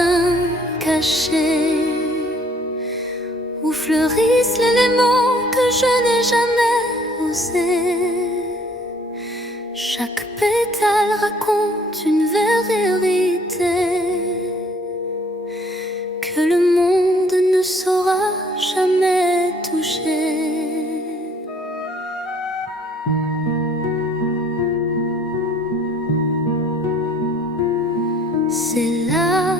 jardin caché où fleurissent l'élément que je n'ai jamais osé. Chaque pétale raconte une vérité que le monde ne saura jamais toucher. C'est là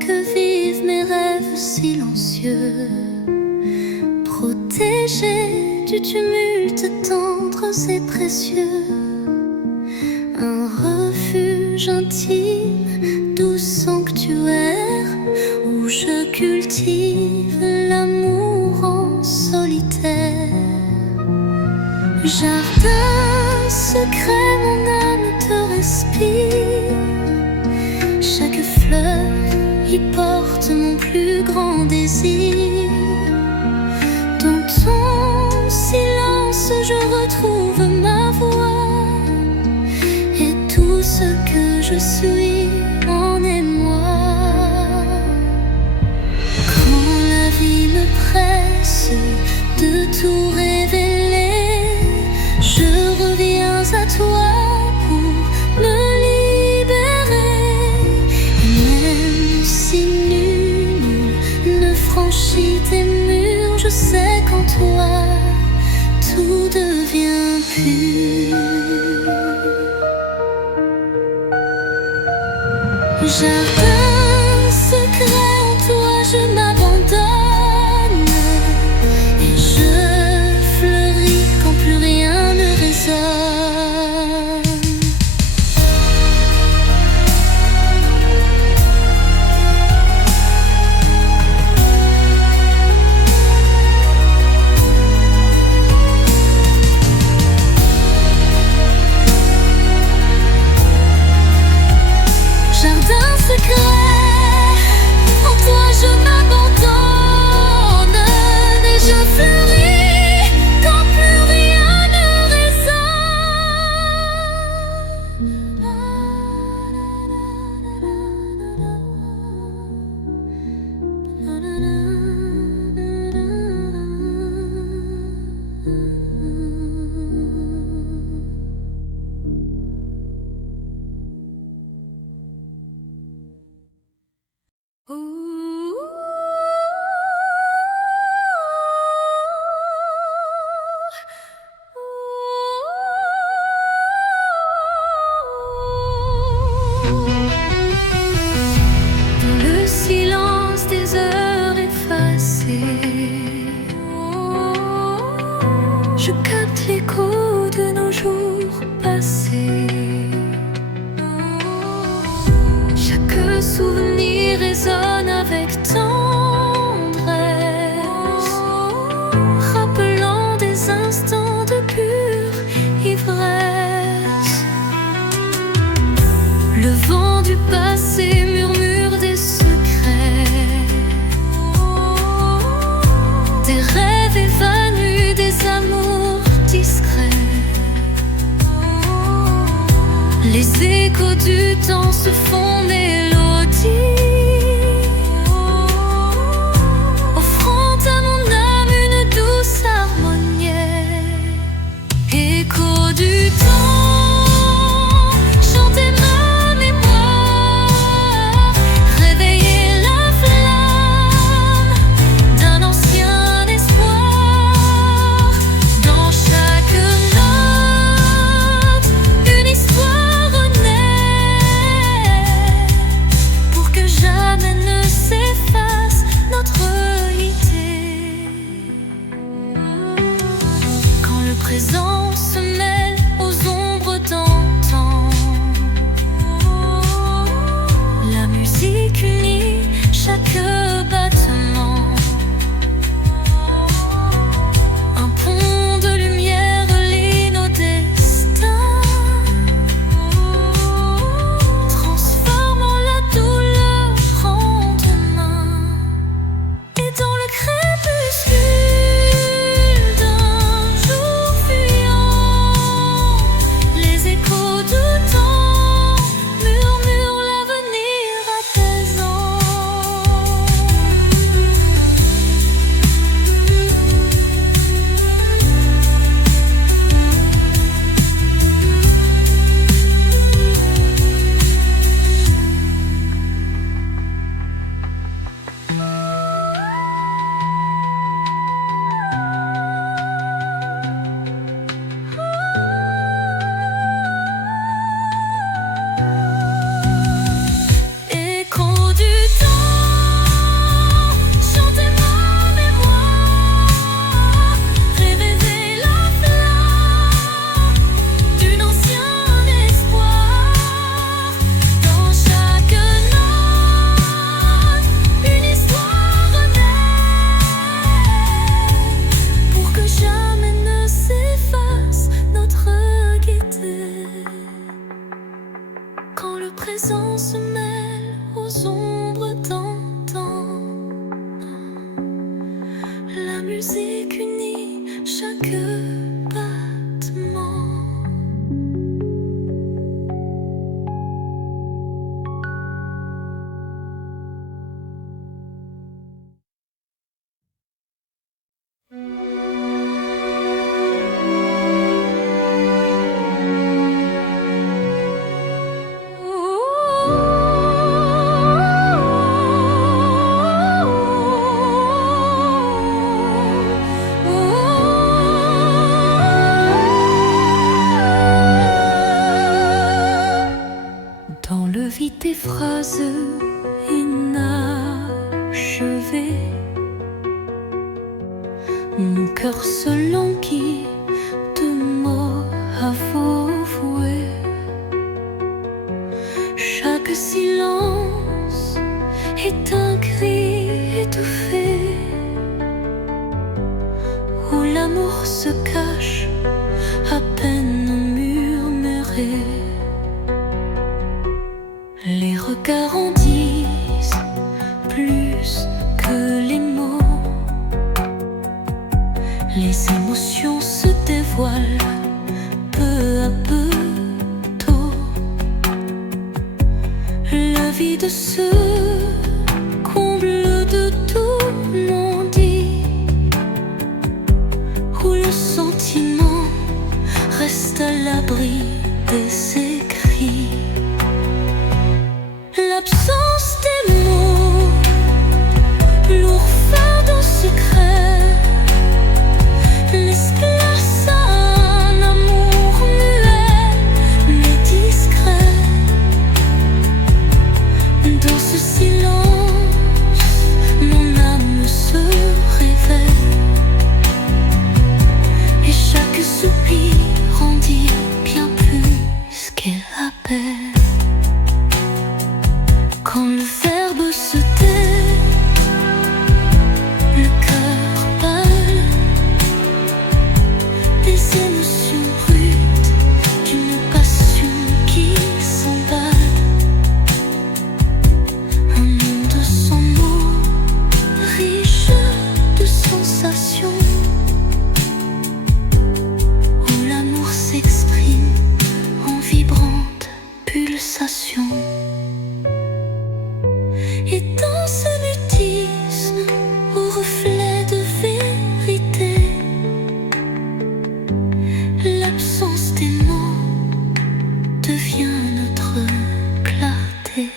que vivent mes rêves silencieux, protégés du tumulte tendre et précieux. Un refuge intime, doux sanctuaire, où je cultive l'amour en solitaire. Jardin secret, mon âme te respire. Chaque fleur y porte mon plus grand désir. Dans ton silence je retrouve ma voix, et tout ce que je suis en émoi. Quand la vie me presse de tout révéler, je reviens à toi pour me libérer. Et même si nul ne franchit tes murs, je sais qu'en toi tout devient pur. Jardin secret, en toi je m'abandonne, et je fleuris quand plus rien ne résonne. Jardin secret, en toi je m'abandonne, et je fleuris quand plus rien ne Dans le silence des heures effacées, je capte l'écho de nos jours passés. Chaque souvenir résonne avec tendresse, rappelant des instants de pure ivresse. Le vent du passé murmure des secrets, des rêves évanouis, des amours discrets. Les échos du temps se font mélodie, offrant à mon âme une douce harmonie. Écho du temps, chantez ma mémoire, réveillez la flamme d'un ancien espoir. Dans chaque note, une histoire renaît, pour que jamais ne s'efface notre idée. Quand le présent se mêle aux ombres d'antan, la musique unit chaque battement. Un pont de lumière lie nos destins, transformant la douleur en cœur se languit de mots à vouer. Chaque silence est un cri étouffé, où l'amour se cache à peine murmuré. Les regards en disent plus que les mots. Les émotions se dévoilent peu à peu tôt. Le vide se comble de tout non-dit, où le sentiment reste à l'abri des écrits. L'absence des mots, lourd fardeau secret, laisse place à un amour muet mais discret. Dans ce silence, mon âme se réveille, et chaque soupir en dit bien plus qu'elle appelle. Quand le verbe se tait, le cœur pâle, des émotions rudes d'une passion qui s'emballe. Un monde sans mots, riche de sensations, où l'amour s'exprime en vibrantes pulsations. Et dans ce mutisme, au reflet de vérité, l'absence des mots devient notre clarté.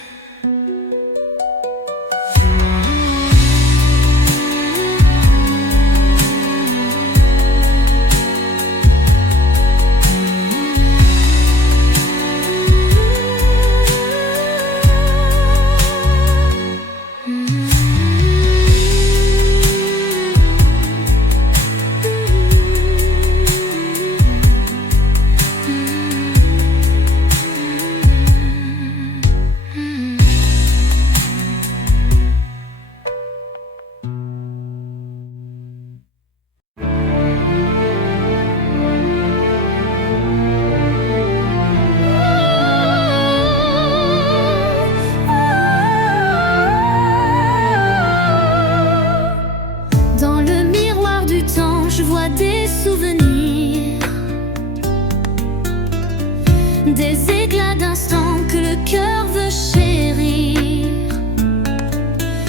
Je vois des souvenirs, des éclats d'instants que le cœur veut chérir.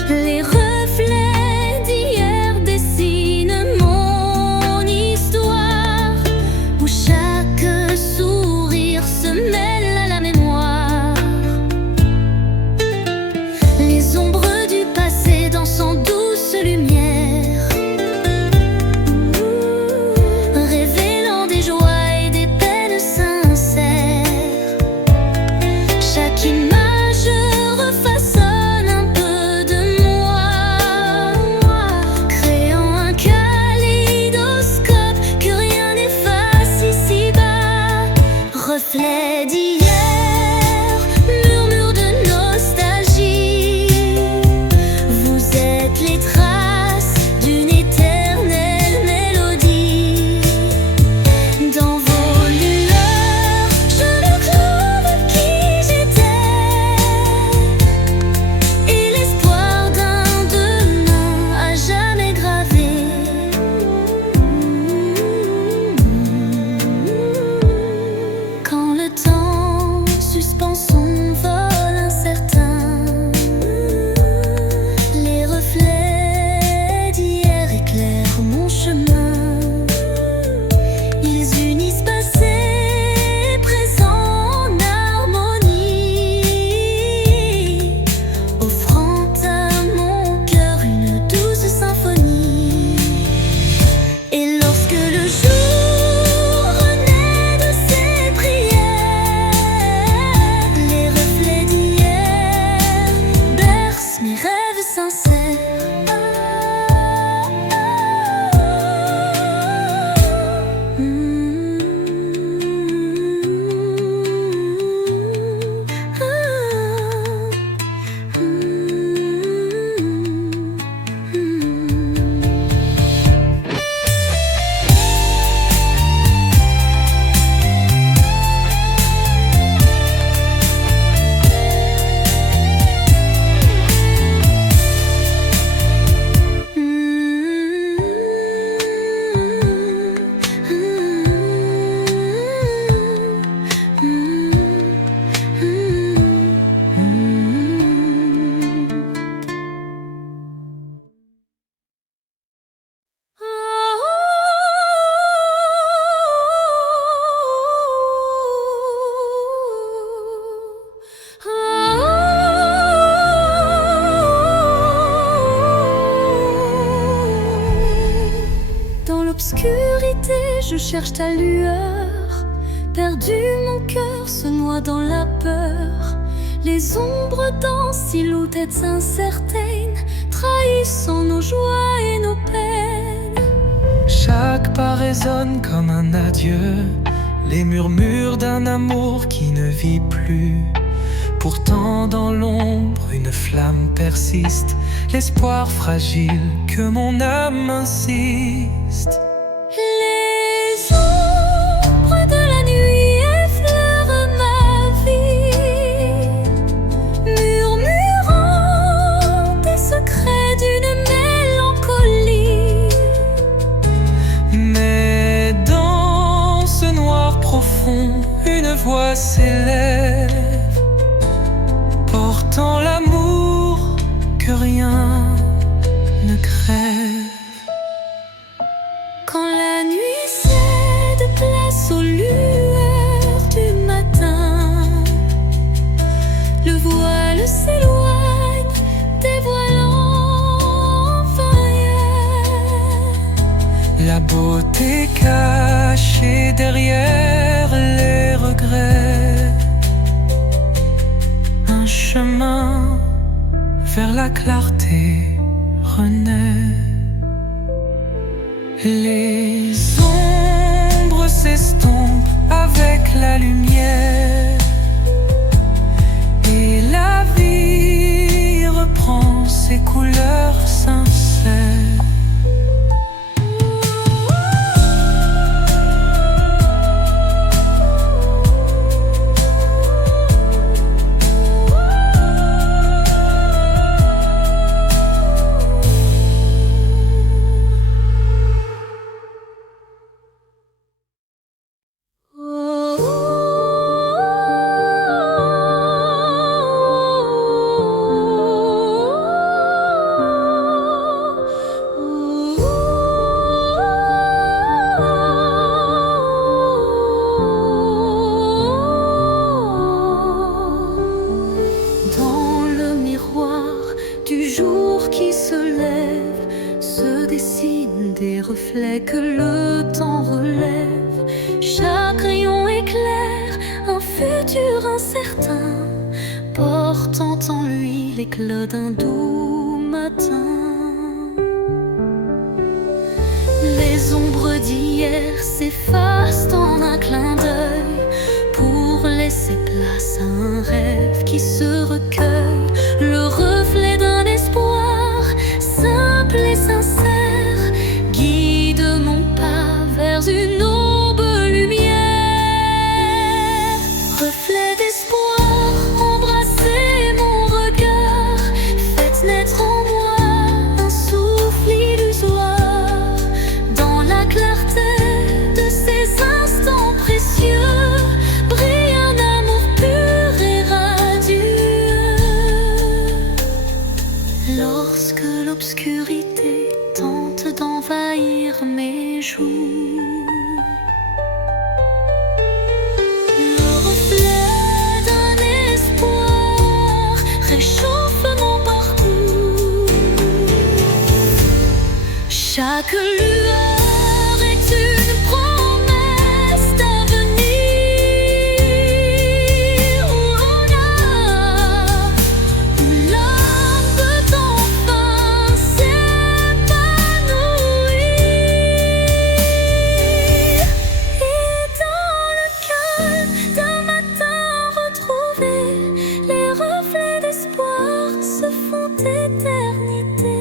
Les reflets d'hier dessinent mon histoire, où chaque sourire se mêle à la mémoire. Les ombres du passé dansent en douce lumière, reflet d'hier, murmure de nostalgie. Vous êtes les traces d'une éternelle mélodie. Dans vos lueurs, je retrouve qui j'étais, et l'espoir d'un demain à jamais gravé. Quand le temps suspend son vol incertain, les reflets d'hier éclairent mon chemin. Ils unissent passé et présent en harmonie, offrant à mon cœur une douce symphonie. Et lorsque le jour renaît de ses prières, les reflets d'hier bercent mes rêves sincères. je cherche ta lueur. Perdu, mon cœur se noie dans la peur. Les ombres dansent, silhouettes incertaines, trahissant nos joies et nos peines. Chaque pas résonne comme un adieu, les murmures d'un amour qui ne vit plus. Pourtant dans l'ombre une flamme persiste, l'espoir fragile que mon âme insiste. Les ombres de la nuit effleurent ma vie, murmurant des secrets d'une mélancolie. Mais dans ce noir profond, une voix s'élève, portant l'amour que rien ne crève. Quand la nuit cède place aux lueurs du matin, le voile s'éloigne, dévoilant enfin hier la beauté cachée derrière les regrets. Un chemin vers la clarté renaît. Les ombres s'estompent avec la lumière et la vie reprend ses couleurs sincères. Des reflets que le temps relève. Chaque rayon éclaire un futur incertain, portant en lui l'éclat d'un doux matin. Les ombres d'hier s'effacent en un clin d'œil pour laisser place à un rêve qui se recueille. Le reflet d'un espoir simple et sincère une aube lumière. Reflet d'espoir, embrassez mon regard, faites naître en moi un souffle illusoire. Dans la clarté de ces instants précieux brille un amour pur et radieux. Lorsque l'obscurité tente d'envahir mes jours, chaque lueur est une promesse d'avenir, où l'âme peut enfin s'épanouir. Et dans le calme d'un matin retrouvé, les reflets d'espoir se font éternité.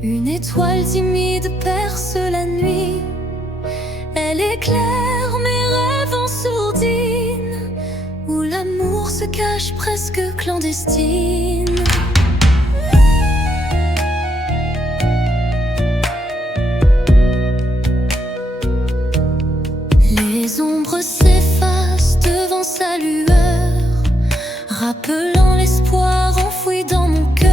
Une étoile timide perce la nuit. Elle éclaire mes rêves en sourdine, où l'amour se cache presque clandestine. Les ombres s'effacent devant sa lueur, rappelant l'espoir enfoui dans mon cœur.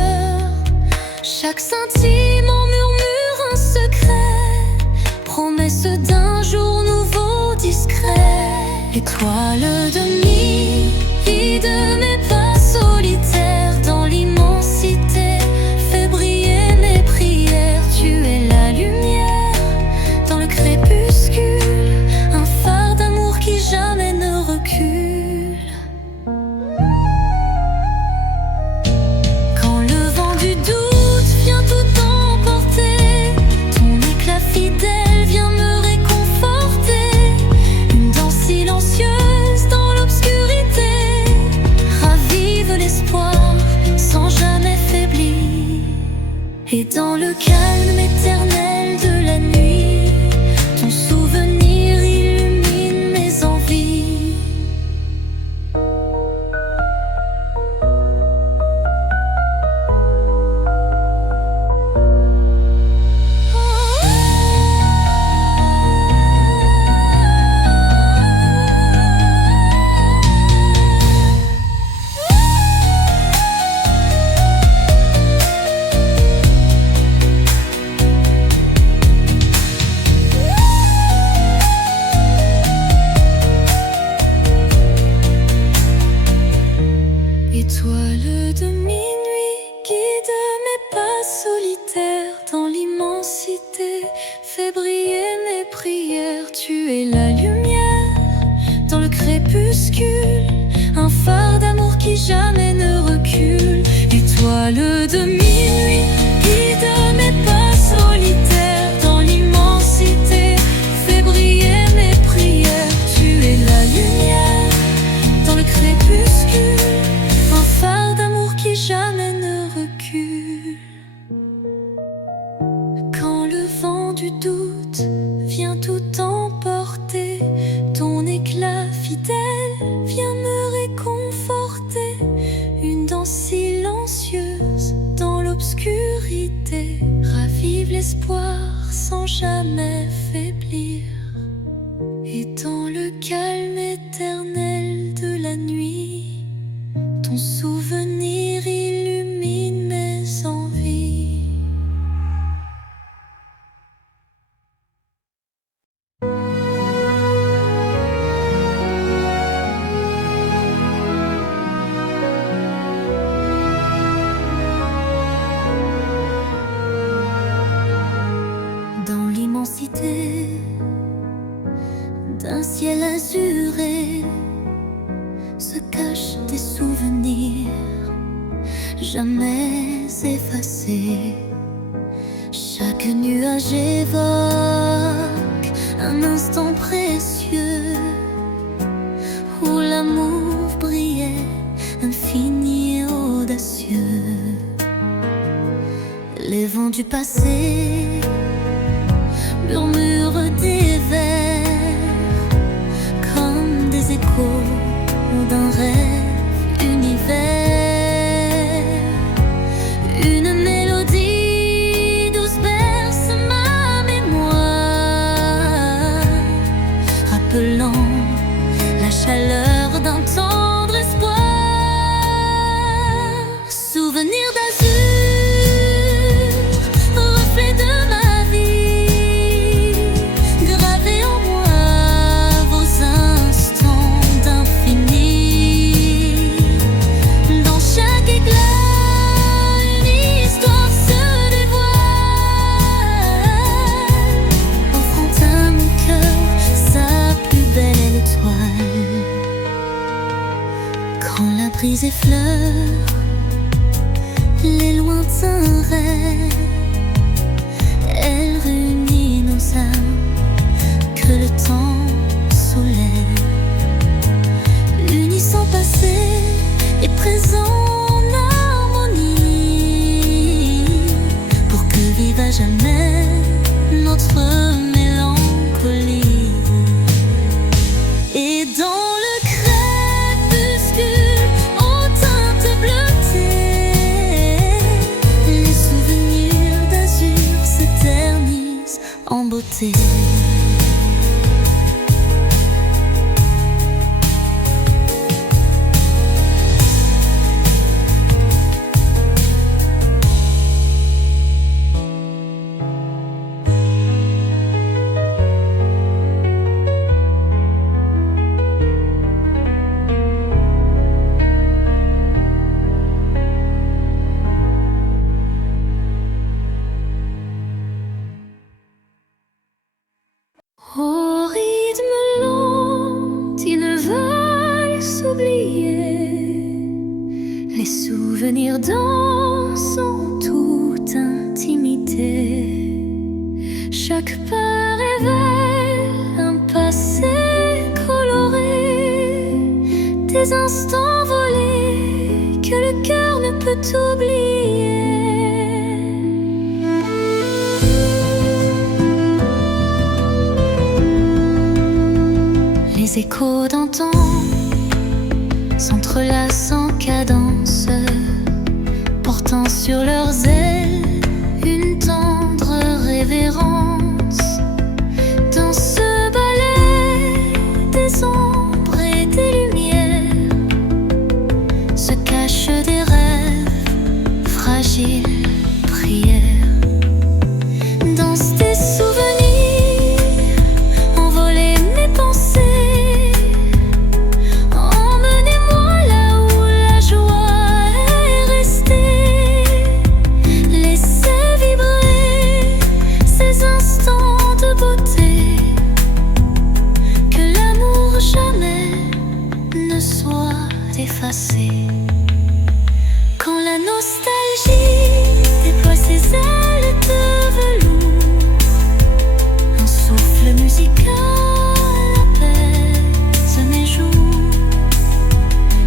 Chaque scintille m'en murmure un secret, promesse d'un jour nouveau discret. Étoile de nuit, guide mes pas solitaires dans l'immensité, fais briller mes prières. Tu es la lumière dans le crépuscule, un phare d'amour qui jamais ne recule. Quand le vent du doute vient tout emporter, ton éclat fidèle vient me réconforter. Une danse silencieuse dans l'obscurité ravive l'espoir sans jamais faiblir. Et dans le calme éternel de la nuit, ton souvenir illumine mes envies. Étoile de minuit, guide mes pas solitaires dans l'immensité, fais briller mes prières. Tu es la lumière dans le crépuscule, un phare d'amour qui jamais ne recule. Étoile de minuit, guide mes pas solitaires dans l'immensité, fais briller mes prières. Tu es la lumière dans le crépuscule, un phare d'amour qui jamais ne recule. Quand le vent du doute vient tout emporter, ton éclat fidèle vient me réconforter. Une danse silencieuse dans l'obscurité ravive l'espoir sans jamais faiblir. Et dans le calme éternel de la nuit, ton souvenir illumine mes envies. Dans l'immensité d'un ciel azuré se cachent des souvenirs jamais effacés. Chaque nuage évoque un instant précieux où l'amour brillait, infini et audacieux. Les vents du passé murmurent des vers comme des échos d'un rêve univers. Une mélodie douce berce ma mémoire, rappelant la chaleur d'un tendre espoir. Souvenir d'azur, reflet de ma vie, gravé en moi vos instants d'infini. Dans chaque éclat, une histoire se dévoile, offrant à mon cœur sa plus belle étoile. Quand la brise effleure les lointains rêves, elle réunit nos âmes que le temps soulève, unissant passé et présent en harmonie, pour que vive à jamais notre mélancolie. Et dans le crépuscule aux teintes bleutées, les souvenirs d'azur s'éternisent en beauté. Au rythme lent, ils veulent s'oublier. Les souvenirs dansent en toute intimité. Chaque pas révèle un passé coloré, des instants volés que le cœur ne peut oublier. Les échos d'antan s'entrelacent en cadence, portant sur leurs ailes une tendre révérence. Dans ce ballet des ombres et des lumières se cachent des rêves, fragiles prières. Dans des souvenirs envolés mes pensées. Effacé. Quand la nostalgie déploie ses ailes de velours, un souffle musical apaise mes joues.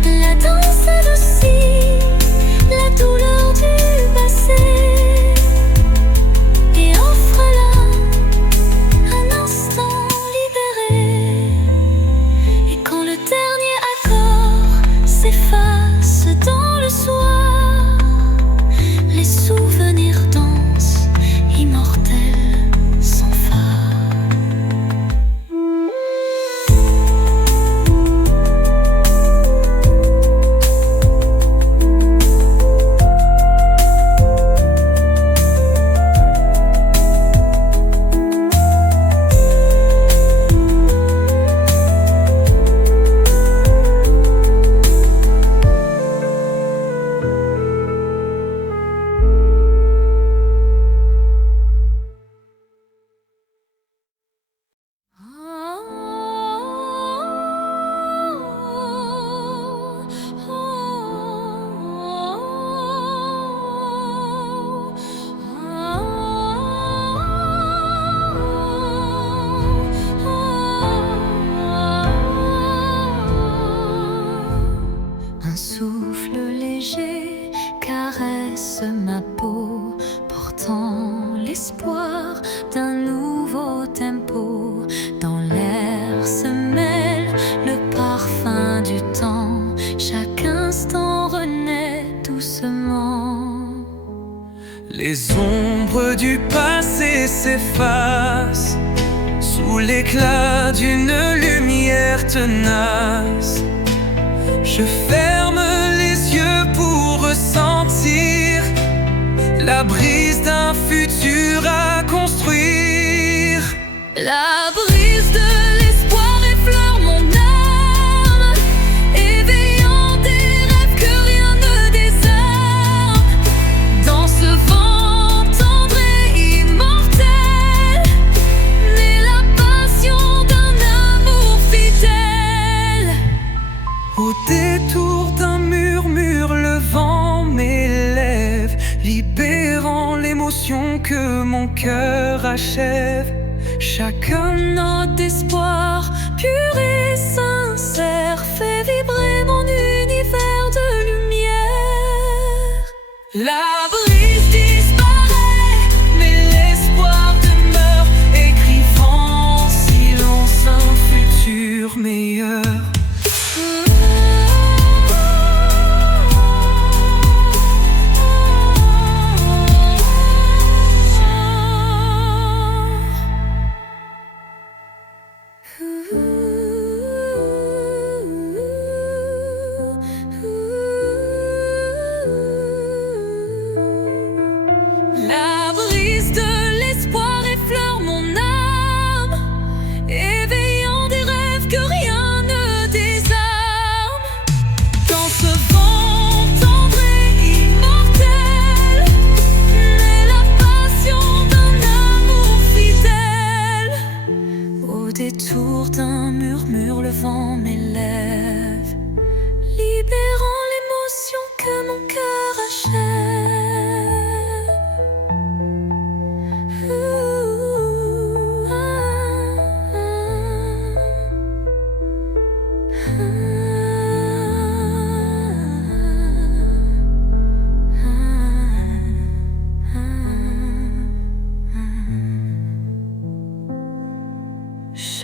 La danse adoucit la douleur du passé et offre là un instant libéré. Et quand le dernier s'efface dans le soir, les souvenirs dansent, immortels sans phare. Un souffle léger caresse ma peau, portant l'espoir d'un nouveau tempo. Dans l'air se mêle le parfum du temps, chaque instant renaît doucement. Les ombres du passé s'effacent sous l'éclat d'une lumière tenace. Je ferme les yeux pour ressentir la brise d'un futur à construire. La brise de l'espoir effleure mon âme, éveillant des rêves que rien ne désarme. Dans ce vent tendre et immortel naît la passion d'un amour fidèle. Au détour d'un murmure, le vent m'élève, libérant l'émotion que mon cœur achève. Chacun note d'espoir pur et sincère fait vibrer mon univers de lumière. La brise disparaît, mais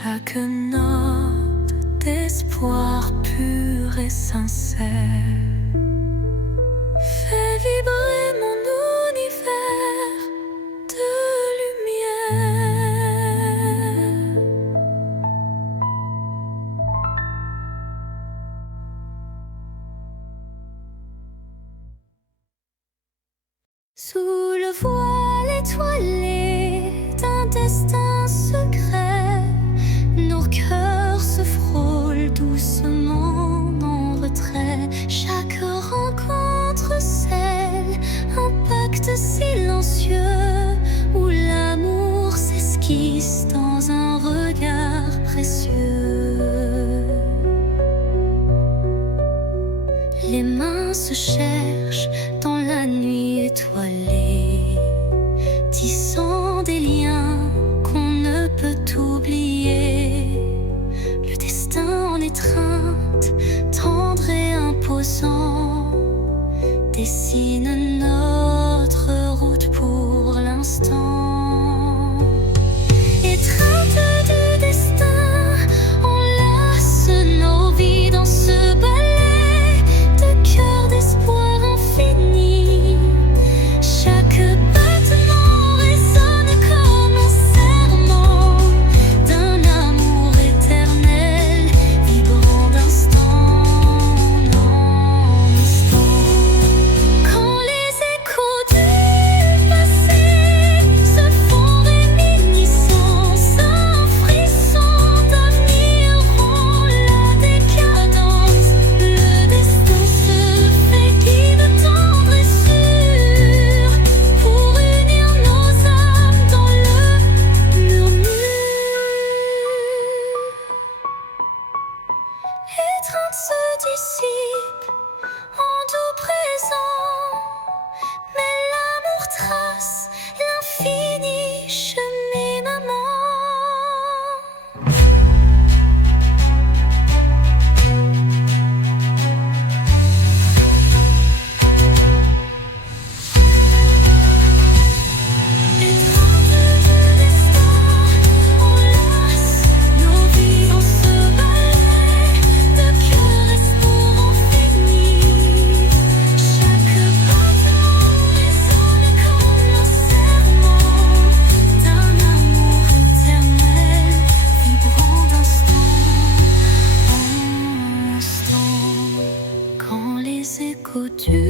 chaque note d'espoir pur et sincère fait vibrer mon univers de lumière. Sous le voile étoilé d'un destin secret, nos cœurs se frôlent doucement en retrait. Chaque rencontre scelle un pacte silencieux où l'amour s'esquisse dans un regard précieux. Les mains se cherchent dans la nuit étoilée, tissant des liens qu'on ne peut oublier. Le destin en étreinte, tendre et imposant, dessine notre route pour l'instant. Étreinte du destin, enlace nos vies dans ce ballet de cœur d'espoir infini. Chaque battement résonne comme un serment d'un amour éternel, vibrant d'instant en instant. Quand les échos du passé se font réminiscence, un frisson d'avenir rend la décadence. Le destin se fait guide tendre et sûr pour unir nos âmes dans le murmure. Étreinte se dissipe en doux présent, mais l'amour trace l'infini cheminement. Étreinte du destin, enlace nos vies dans ce ballet de cœur espoir infini. Chaque battement résonne comme un serment d'un amour éternel, vibrant d'instant en instant. Quand les échos du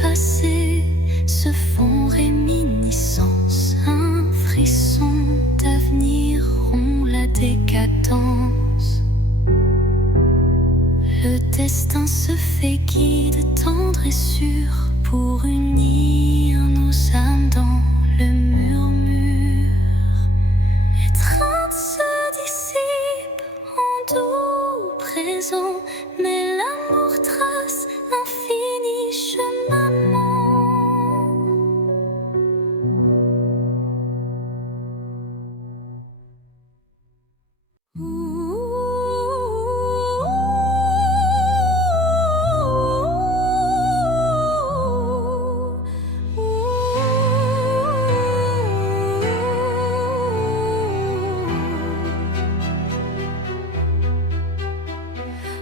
passé se font réminiscence, un frisson d'avenir rompt la décadence. Le destin se fait guide tendre et sûr pour unir nos âmes dans le murmure. Étreinte se dissipe en doux présent, mais l'amour trace l'infini cheminement.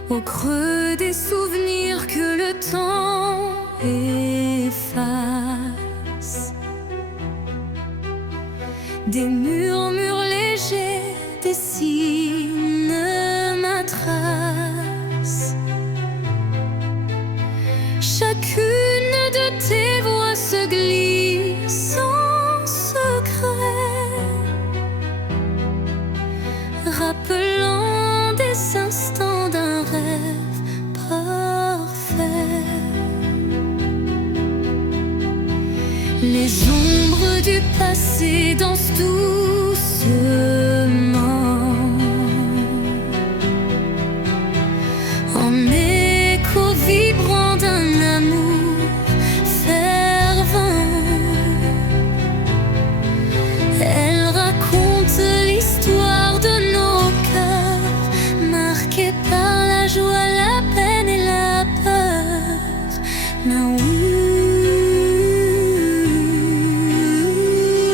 Au creux des souvenirs que le temps efface, des murmures légers dessinent ma trace. Chacune de tes voix se glisse en secret, rappelant des instants d'un rêve parfait. Les ombres du passé dansent doucement en écho vibrant d'un amour fervent. Elle raconte l'histoire de nos cœurs, marqués par la joie, la peine et la peur. Là où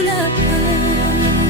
la peur.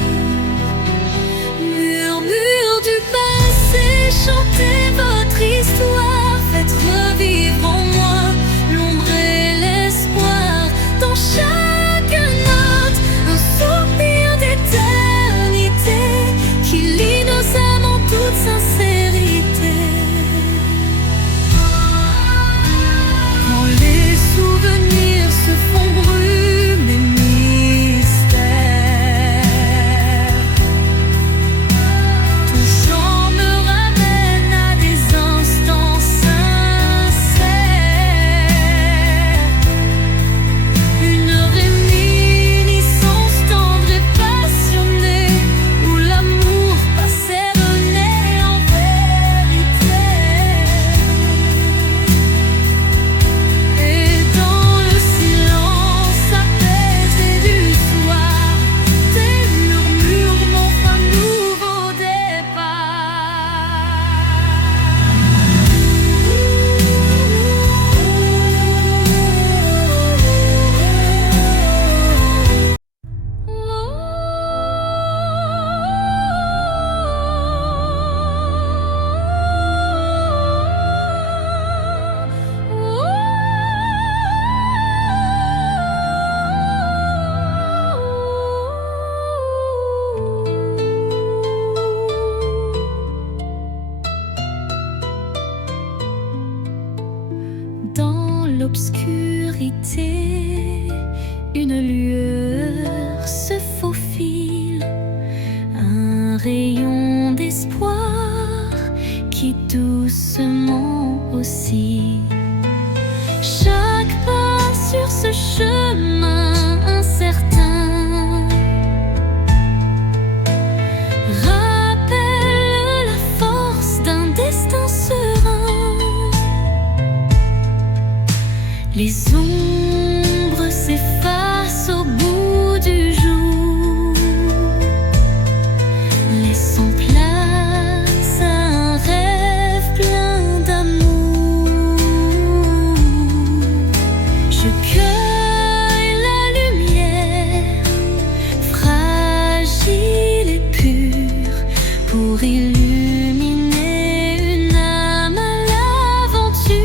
rayon d'espoir qui doucement aussi. Chaque pas sur ce chemin incertain rappelle la force d'un destin serein. Les ombres s'effacent au bout du jour, laissant place à un rêve plein d'amour. Je cueille la lumière, fragile et pure, pour illuminer une âme à l'aventure.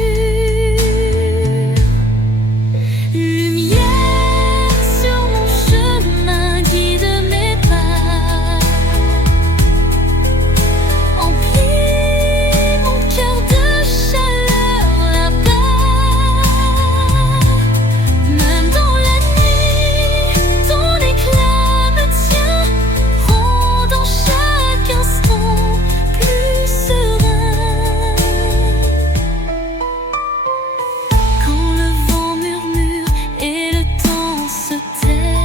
Lumière sur mon chemin, guide mes pas, emplis mon cœur de chaleur là-bas. Même dans la nuit, ton éclat me tient, rendant chaque instant plus serein. Quand le vent murmure et le temps se tait,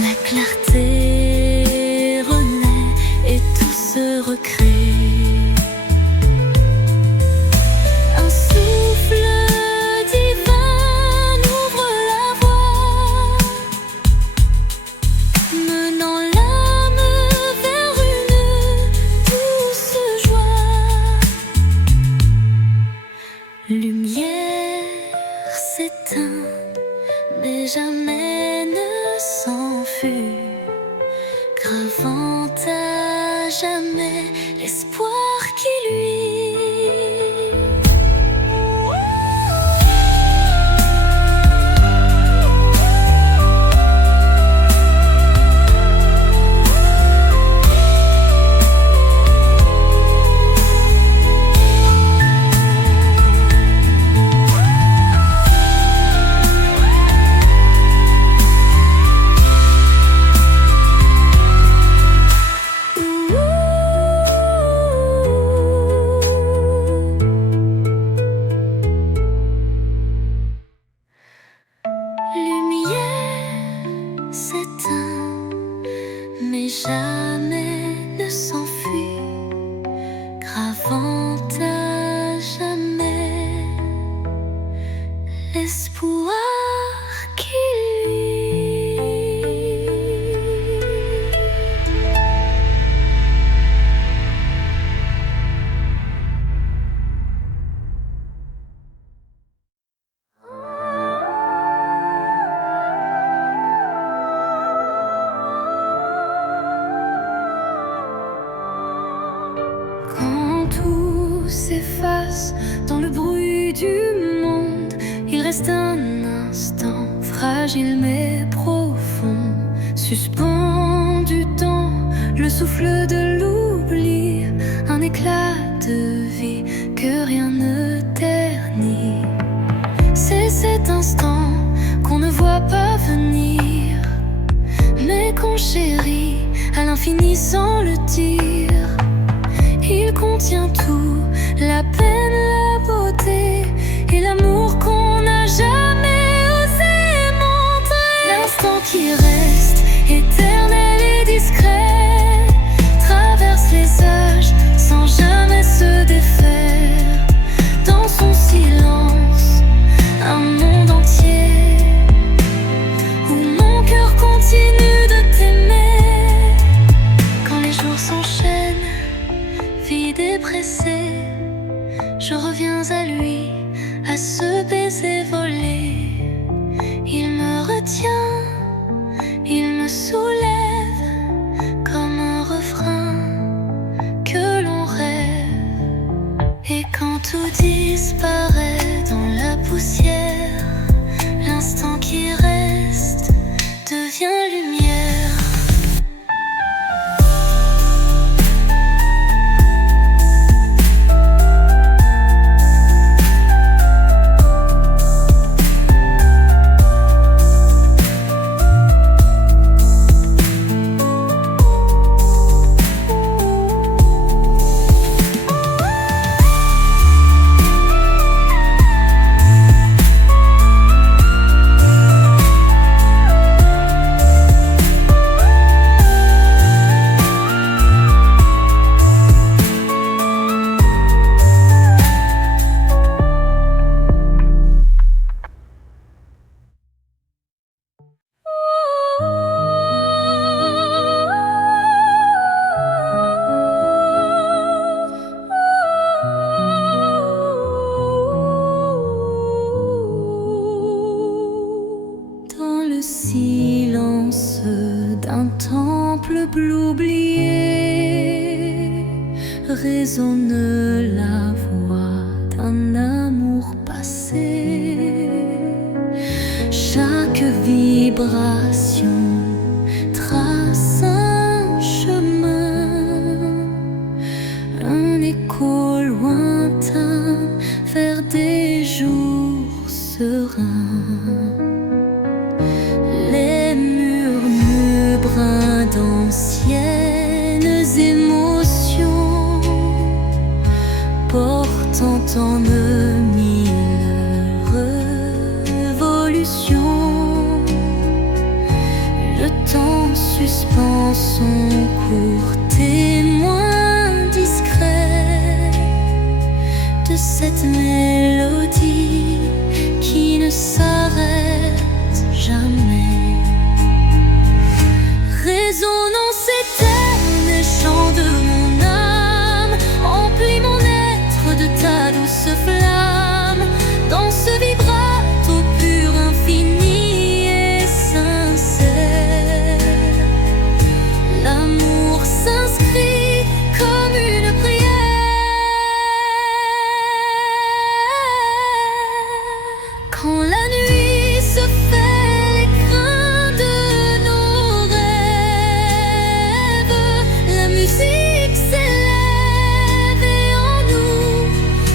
la clarté renaît et tout se recrée. Un souffle divin ouvre la voie, menant l'âme vers une douce joie. Lumière s'éteint, mais jamais ne s'enfuit, gravant à jamais l'espoir qui luit. Lumière s'éteint, mais jamais ne s'enfuit, gravant à jamais l'espoir qui luit. Quand tout s'efface dans le bruit du monde, il reste un instant fragile mais profond, suspendu dans le souffle de l'oubli, un éclat de vie que rien ne ternit. C'est cet instant qu'on ne voit pas venir, mais qu'on chérit à l'infini sans le dire. Il contient tout, la peine, la beauté et l'amour qu'on n'a jamais osé montrer. L'instant qui reste éternel et discret traverse les âges sans jamais se défaire. Dans son silence, un monde entier où mon cœur continue de t'aimer. Quand les jours s'enchaînent, vide et pressé, je reviens à lui, à ce baiser volé. Il me retient, il me soulève comme un refrain que l'on rêve. Et quand tout disparaît dans la poussière, l'instant qui reste devient lumière. silence d'un temple bleu oublié résonne la voix d'un amour passé. Chaque vibration trace un chemin, un écho lointain vers des jours sereins. Les murmures bruns d'anciennes émotions portant en eux mille révolutions. Le temps suspend son court, témoin discret de cette mélodie qui ne s'arrête jamais. Résonance éternelle, chant de mon âme, emplis mon être de ta douce flamme. Dans ce vibrato pur, infini et sincère, l'amour s'inscrit comme une prière. Quand la nuit se fait l'écrin de nos rêves, la musique s'élève et en nous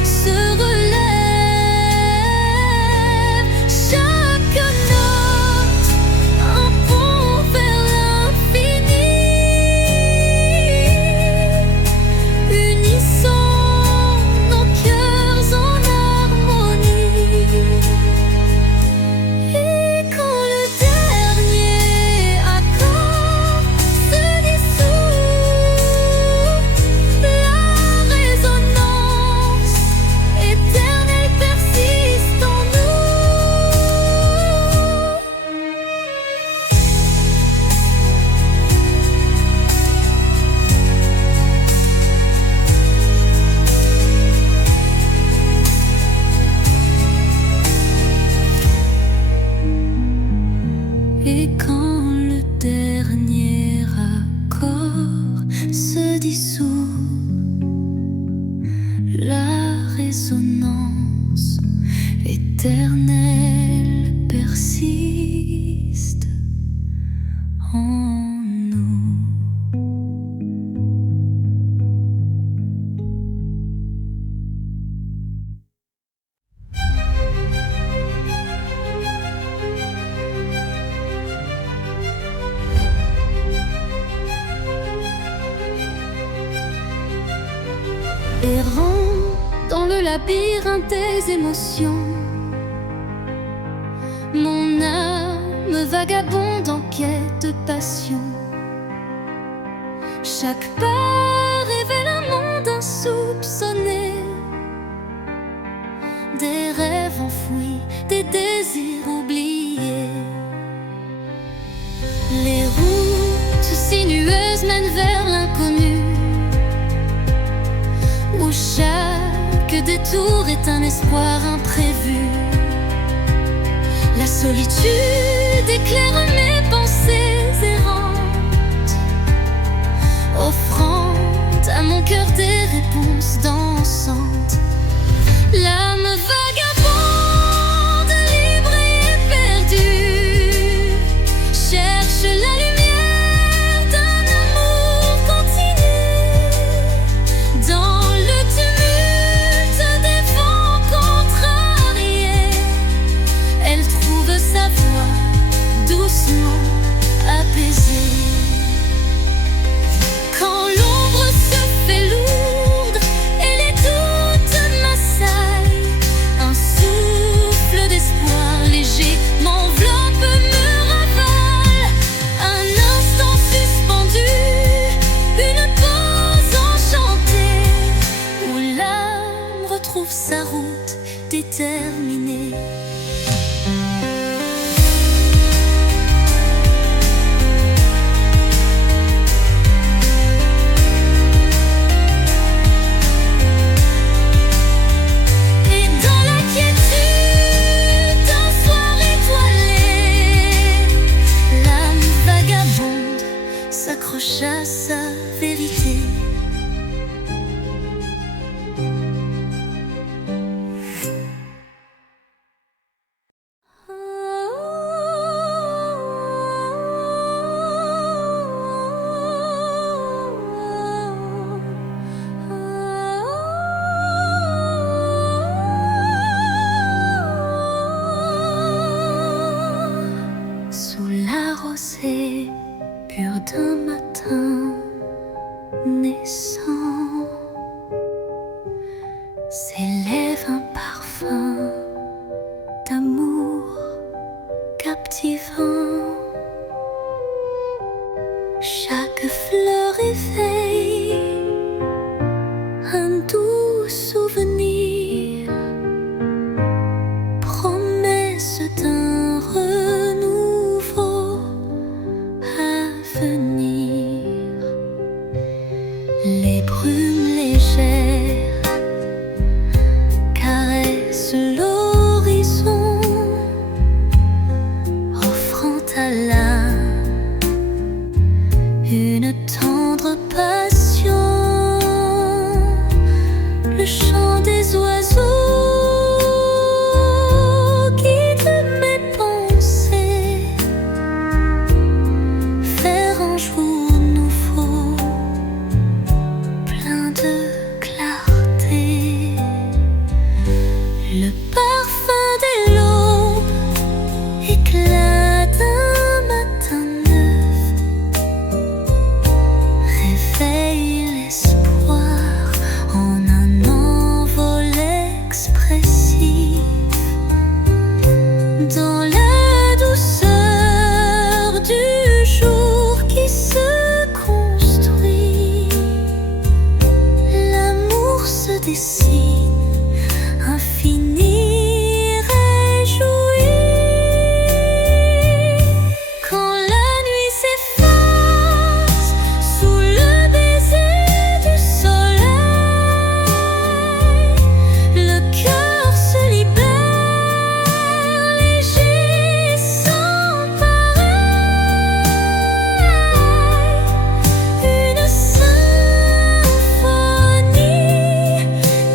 se relève. Chaque note un pont vers l'infini, unissant nos cœurs en harmonie. Et quand le dernier accord se dissout, la résonance éternelle persiste en nous. Et quand le dernier accord se dissout, la résonance éternelle persiste en nous. Errant dans le labyrinthe des émotions, mon âme vagabonde en quête de passion. Chaque pas révèle un monde insoupçonné, des rêves enfouis, des désirs oubliés. Les routes sinueuses mènent vers l'inconnu, où chaque détour est un espoir imprévu. La solitude éclaire mes pensées errantes, offrant à mon cœur des réponses dansantes. L'âme vagabonde, libre et perdue, cherche la lumière d'un amour continu. Dans le tumulte des vents contrariés, elle trouve sa voie doucement. s'accroche à sa vérité. Sous la rosée pure d'un matin naissant s'élève un parfum d'amour captivant. Chaque fleur éveille un doux souvenir, promesse d'un renouveau à venir. Les brumes légères caressent l'horizon, offrant à l'âme une tendre passion. Le chant des oiseaux guide mes pensées, vers un jour nouveau, plein de clarté. Le parfum des l'aube, éclat d'un matin neuf, réveille l'espoir en un envol expressif. Dans la douceur du jour qui se construit, l'amour se dessine, infini réjoui. Quand la nuit s'efface sous le baiser du soleil, le cœur se libère, léger sans pareil. Une symphonie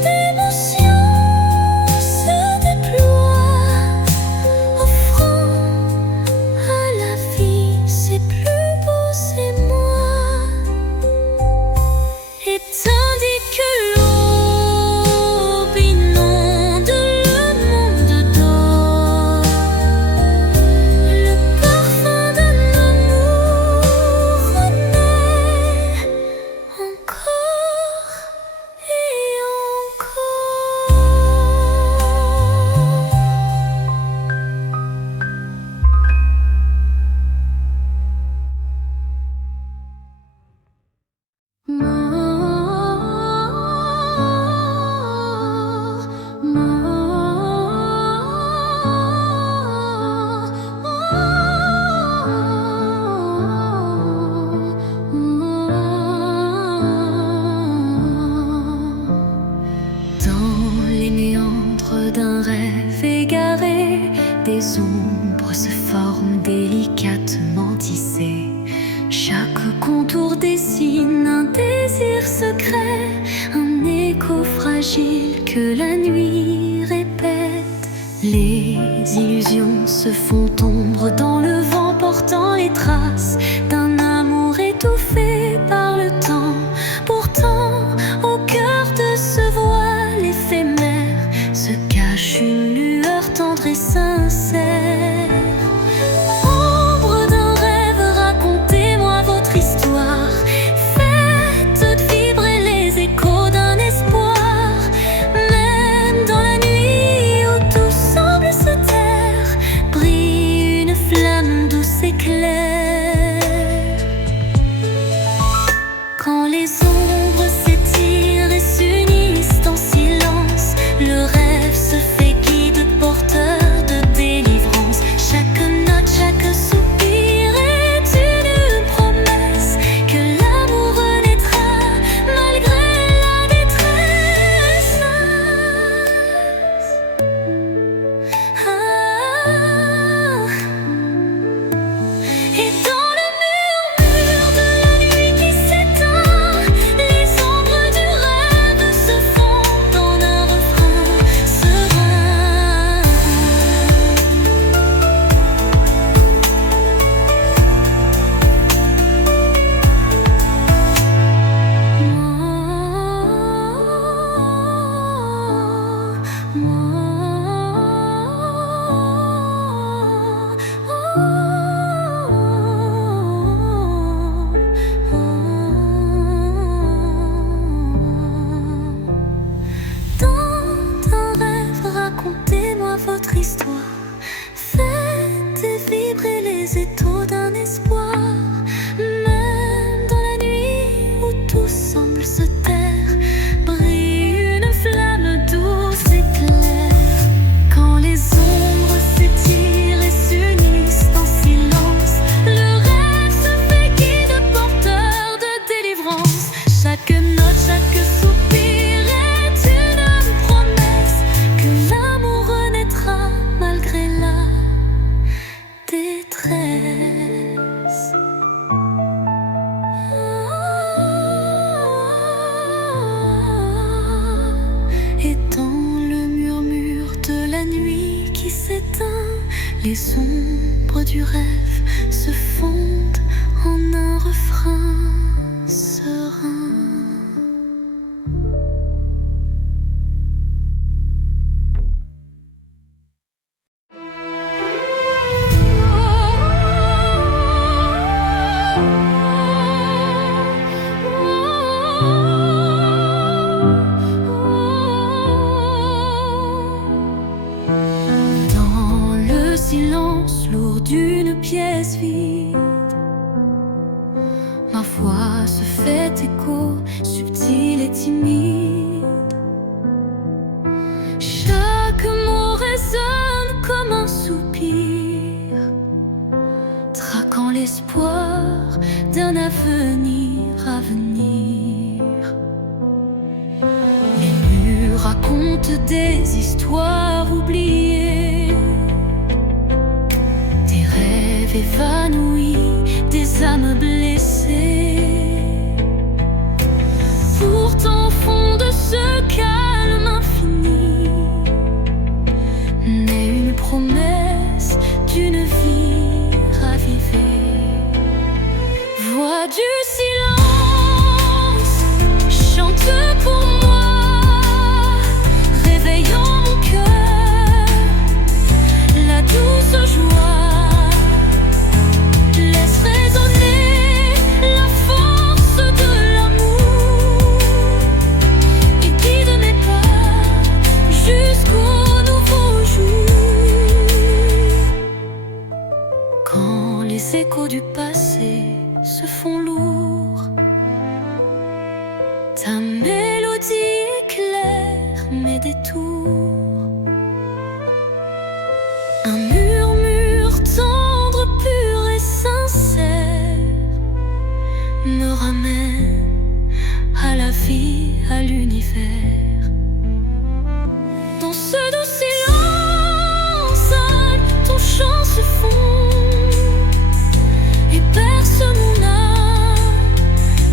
d'émotions se déploie, offrant à la vie ses plus beaux émois. Et tandis que l'aube inonde le monde d'or, le parfum d'un amour renaît encore et encore. Dans les méandres d'un rêve égaré, des ombres se forment délicatement tissées. Chaque contour dessine un désir secret, un écho fragile que la nuit répète. Les illusions se font ombre dans le vent, portant les traces d'un amour étouffé par le temps. Pourtant, au cœur de ce voile éphémère se cache une lueur tendre et sincère. Ombre d'un rêve, racontez-moi votre histoire. Faites vibrer les échos d'un espoir. Même dans la nuit où tout semble se taire, brille une flamme douce et claire. Les ombres du rêve se fondent en un refrain serein. Silence lourd d'une pièce vide, ma voix se fait écho, subtil et timide. Chaque mot résonne comme un soupir, traquant l'espoir d'un avenir à venir. Les murs racontent des histoires oubliées, évanouis, des âmes blessées. Pourtant au fond de ce calme infini naît une promesse d'une vie ravivée. Voix du silence, chante pour moi, réveillant mon cœur, la douce joie. Les échos du passé se font lourds, ta mélodie éclaire mes détours. Un murmure tendre, pur et sincère me ramène à la vie, à l'univers. Dans ce doux silence, seul ton chant se fond et berce mon âme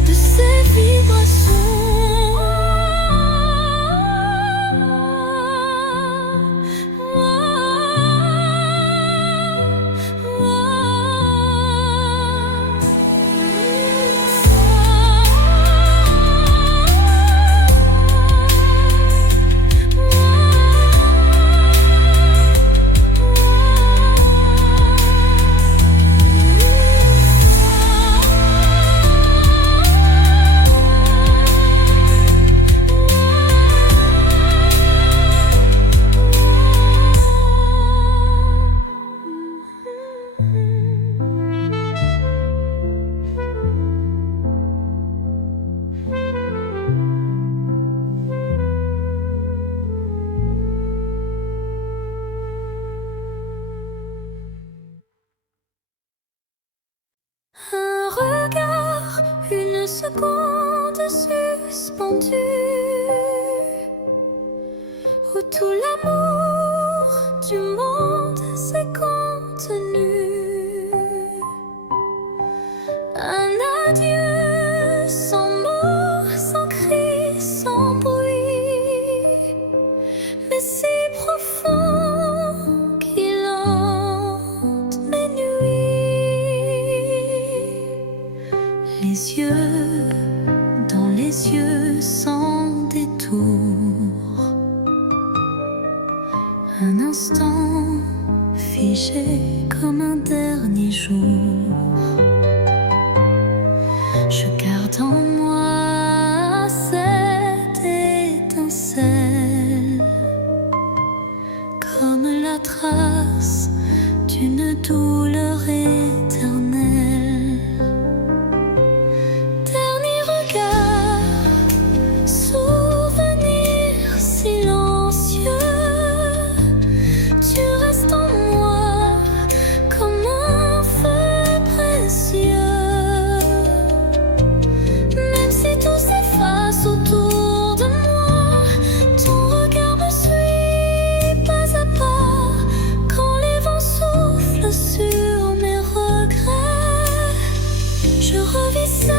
de ses vibrations. Un regard, une seconde suspendue, où tout l'amour du monde s'est contenu. Un adieu sans mots, sans cris, sans bruit, mais si profond qu'il hante mes nuits. Les yeux dans les yeux sans détour, un instant figé comme un dernier jour. Je garde en moi cette étincelle, comme la trace d'une douleur éternelle. Dernier regard, souvenir silencieux, tu restes en moi comme un feu précieux. Même si tout s'efface autour de moi, ton regard me suit pas à pas. Quand les vents soufflent sur mes regrets, je revis ça.